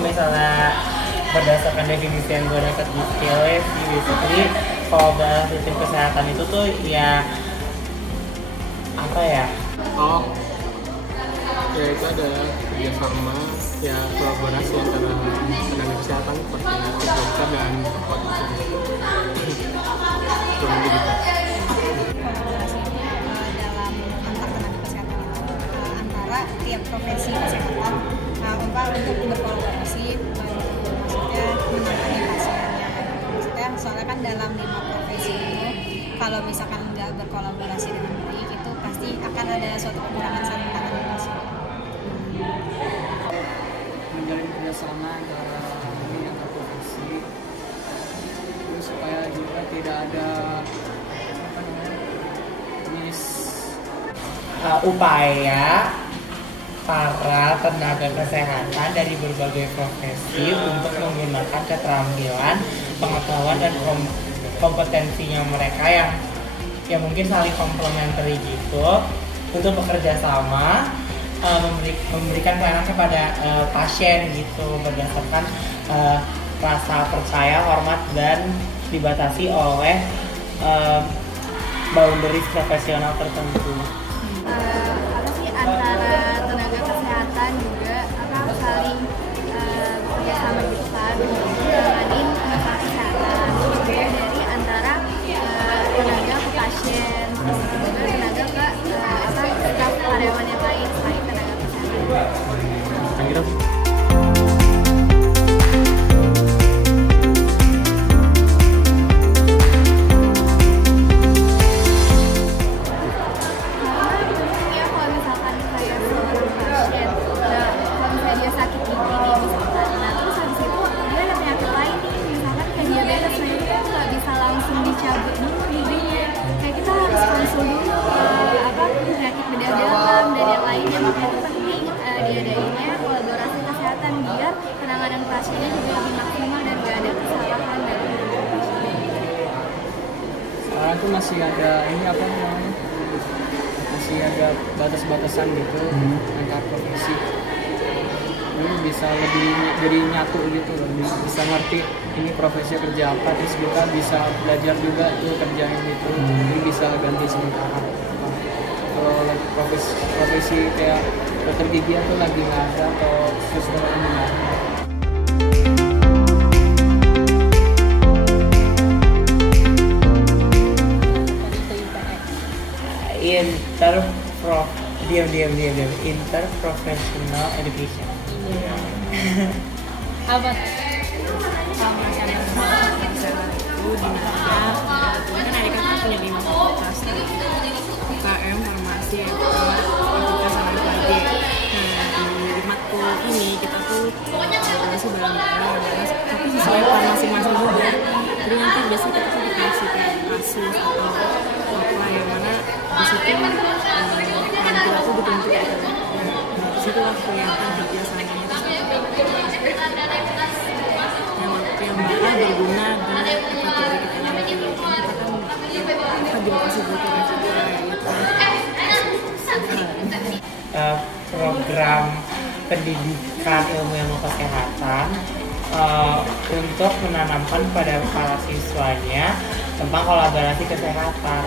kalau misalnya berdasarkan definisi yang gue dapat di PLS, basically kolaborasi tim kesehatan itu tuh ya apa ya? Oh, ya itu ada kerjasama, ya kolaborasi antara tenaga kesehatan seperti dokter dan praktikum. Kurang lebih gitu. Dalam antar tenaga kesehatan itu antara tiap profesi kesehatan untuk berkolaborasi, maksudnya menangani pasiennya. Maksudnya soalnya kan dalam 5 profesi itu kalau misalkan nggak berkolaborasi dengan baik itu pasti akan ada suatu kekurangan saat menangani pasien. Menjalin kerjasama antara profesi terus supaya juga tidak ada Upaya para tenaga kesehatan dari berbagai profesi untuk menggunakan keterampilan, pengetahuan dan kompetensinya mereka yang mungkin saling komplementari gitu untuk bekerja sama, memberikan pelayanan kepada pasien gitu berdasarkan rasa percaya, hormat dan dibatasi oleh boundaries profesional tertentu. Antara tenaga kesehatan juga saling bekerja sama gitu kan untuk menangani masalah kesehatan juga dari antara tenaga ke pasien terus juga tenaga ke staf karyawan yang lain selain tenaga kesehatan. Dicabut dulu giginya, kayak kita harus konsul dulu penyakit bedah dalam dan yang lainnya. Makanya itu penting diadainnya kolaborasi kesehatan biar penanganan pasiennya juga lebih maksimal dan gak ada kesalahan dalam pasien. Sekarang tuh masih ada masih ada batas-batasan gitu antar profesi. Ini bisa lebih jadi nyatu gitu loh, bisa ngerti ini profesi kerja apa, terus kita bisa belajar juga tuh kerjaan itu, ini bisa ganti sementara. Kalau profesi kayak dokter gigi tuh lagi nggak ada atau suster ini nggak ada. Interprofessional education. Apa? Sama cara itu kan ada kan punya 5 fakultas, UKM, farmasi, fakultas analis. Nah di matkul ini kita tuh kolaborasi bareng-bareng, tapi sesuai plan masing-masing juga. Jadi nanti biasanya kita tuh dikasih kayak kasus atau apa yang mana di situ plan kita tuh dibentuk gitu. Di situ lah kelihatan kerjasamanya yang bakal berguna di kerja kita nanti. Kita juga kasih butuh program pendidikan ilmu kesehatan untuk menanamkan pada para siswanya tentang kolaborasi kesehatan.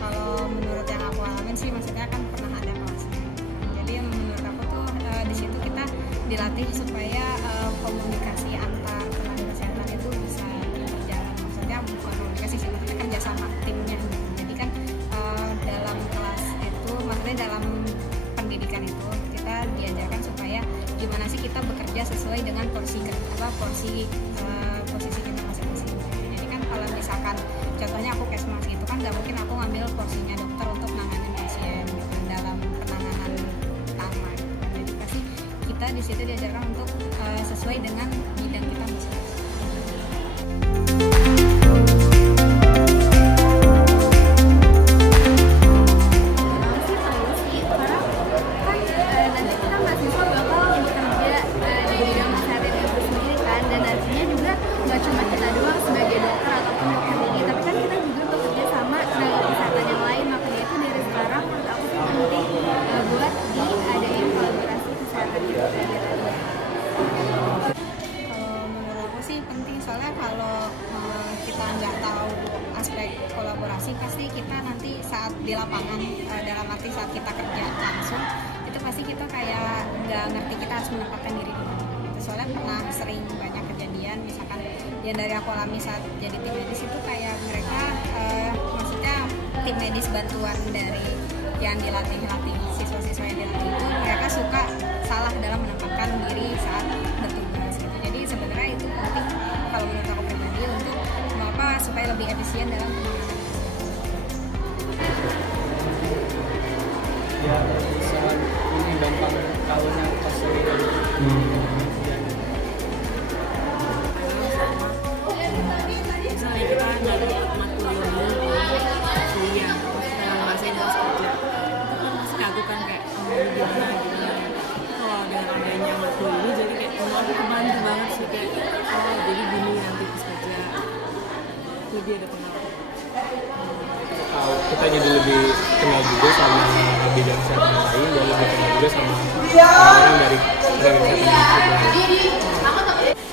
Kalau menurut yang aku alamin sih, maksudnya kan pernah ada kelasnya. Jadi menurut aku tuh di situ kita dilatih supaya komunikasi antar tenaga kesehatan itu bisa berjalan. Maksudnya bukan komunikasi sih, maksudnya kerja sama timnya. Jadi kan dalam kelas itu, maksudnya dalam pendidikan itu kita diajarkan supaya gimana sih kita bekerja sesuai dengan posisi kita masing-masing. Jadi kan kalau misalkan contohnya aku kesmas gitu kan nggak mungkin aku ngambil porsinya dokter untuk nanganin pasien gitu, dalam penanganan utama gitu. Jadi pasti kita di situ diajarkan untuk sesuai dengan bidang kita masing-masing. Cuma kita doang sebagai dokter ataupun dokter gigi, tapi kan kita juga bekerja sama tenaga kesehatan yang lain. Makanya itu dari sekarang menurut aku sih penting buat diadain kolaborasi kesehatan gitu. sih, pasti kita nanti saat di lapangan, dalam arti saat kita kerja langsung itu pasti kita kayak nggak ngerti kita harus menempatkan diri di mana gitu. Soalnya pernah sering banyak kejadian, misalkan yang dari aku alami saat jadi tim medis itu kayak mereka maksudnya tim medis bantuan dari yang dilatih siswa-siswa yang dilatih itu mereka suka salah dalam menempatkan diri saat bertugas gitu. Jadi sebenarnya itu penting kalau menurut aku pribadi untuk supaya lebih efisien dalam penanganan. Ya bisa ini gampang tahunya pas lagi dari Misalnya kita nyari matkul kuliah terus kita ngerasain pas kerja, itu kan pasti kagum kan kayak gimana kalau dengan adanya matkul ini jadi kayak aku kebantu banget sih, kayak jadi gini nanti pas kerja lebih ada pengalaman. Kita jadi lebih kenal juga sama bidang kesehatan lain dan lebih kenal juga sama orang dari tenaga kesehatan lain.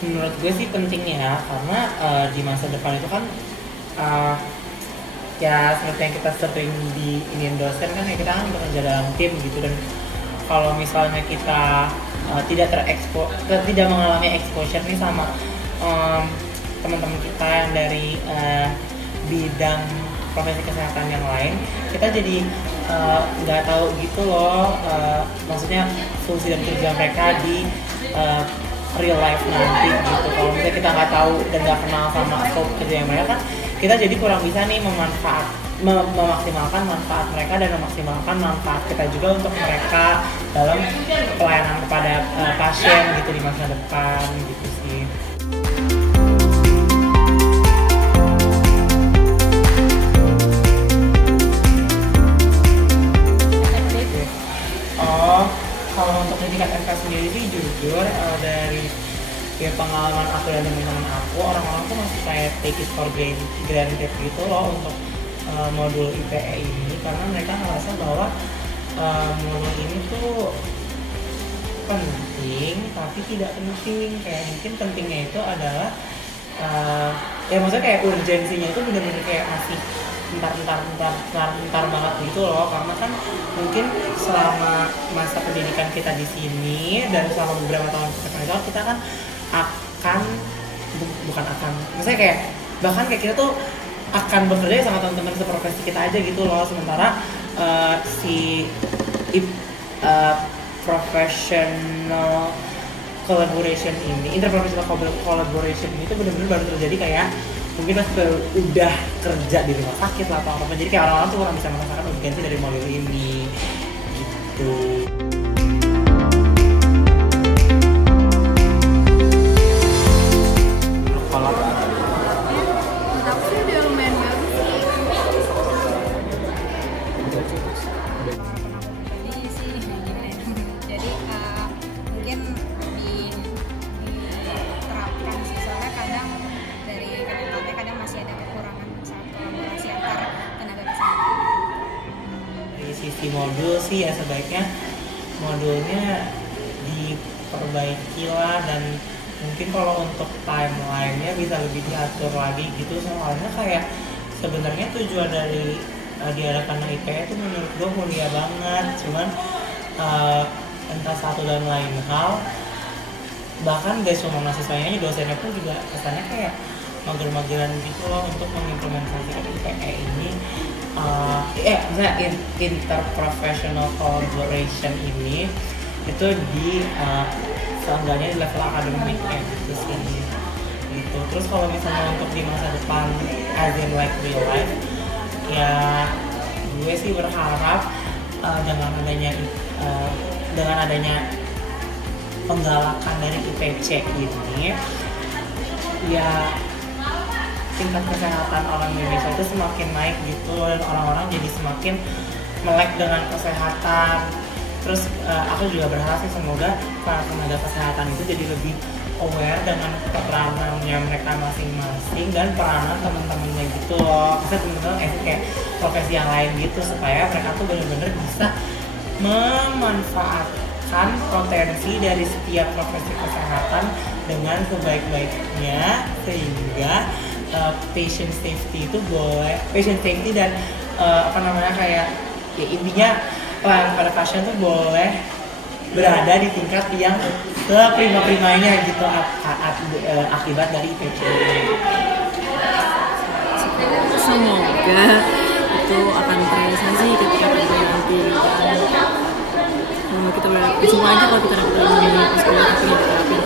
Menurut gue sih penting ya, karena di masa depan itu kan ya seperti yang kita sering diinin dosen kan ya, kita kan bekerja dalam tim gitu, dan kalau misalnya kita tidak mengalami exposure nih sama teman-teman kita yang dari bidang profesi kesehatan yang lain, kita jadi nggak tahu gitu loh, maksudnya fungsi dan kerja mereka di real life nanti gitu. Kalau misalnya kita nggak tahu dan nggak kenal sama scope kerja mereka kan, kita jadi kurang bisa nih memaksimalkan manfaat mereka dan memaksimalkan manfaat kita juga untuk mereka dalam pelayanan kepada pasien gitu di masa depan gitu sih. Kalau untuk pendidikan MK sendiri sih jujur dari pengalaman aku dan teman-teman aku, orang-orang tuh masih kayak take it for granted gitu loh untuk modul IPE ini, karena mereka ngerasa bahwa modul ini tuh penting tapi tidak penting. Kayak mungkin pentingnya itu adalah ya maksudnya kayak urgensinya itu benar-benar kayak masih bentar banget gitu loh, karena kan mungkin selama masa pendidikan kita di sini dan selama beberapa tahun kita kan maksudnya kayak bahkan kayak kita tuh akan bekerja sama teman-teman seprofesi kita aja gitu loh, sementara professional collaboration ini, interprofessional collaboration ini tuh benar-benar baru terjadi kayak mungkin pas udah kerja di rumah sakit lah atau apa, jadi kayak orang-orang tuh kurang bisa merasakan urgensi dari modul ini gitu. Kalau Menurut aku sih udah lumayan bagus sih. Jadi sih gimana ya? Jadi mungkin diterapkan sih, soalnya kadang dari Kementerian kadang masih ada kekurangan saat kolaborasi antar tenaga kesehatan. Dari sisi modul sih ya sebaiknya modulnya diperbaiki lah, dan mungkin kalau untuk timeline-nya bisa lebih diatur lagi gitu. Soalnya kayak sebenarnya tujuan dari diadakan IPE itu menurut gue mulia banget, cuman entah satu dan lain hal, bahkan gak cuma mahasiswanya, dosennya pun juga kesannya kayak mager-mageran gitu loh untuk mengimplementasikan IPE ini. Misalnya interprofessional collaboration ini itu di seenggaknya di level akademik kayak gitu sih gitu. Terus kalau misalnya untuk di masa depan as in like real life, ya gue sih berharap dengan adanya penggalakan dari IPC ini, ya tingkat kesehatan orang Indonesia itu semakin naik gitu, dan orang-orang jadi semakin melek dengan kesehatan. Terus aku juga berharap sih semoga para tenaga kesehatan itu jadi lebih aware dengan peranannya mereka masing-masing dan peranan teman-temannya gitu loh. Bisa teman-teman kayak profesi yang lain gitu, supaya mereka tuh benar-benar bisa memanfaatkan potensi dari setiap profesi kesehatan dengan sebaik-baiknya, sehingga patient safety itu boleh, patient safety dan kayak ya intinya pelayanan pada pasien tuh boleh berada di tingkat yang seprima-primanya gitu akibat dari IPC. Semoga itu akan terrealisasi ketika kita nanti kita berharap semua aja kalau kita dapat ilmu pas kuliah tapi diterapin.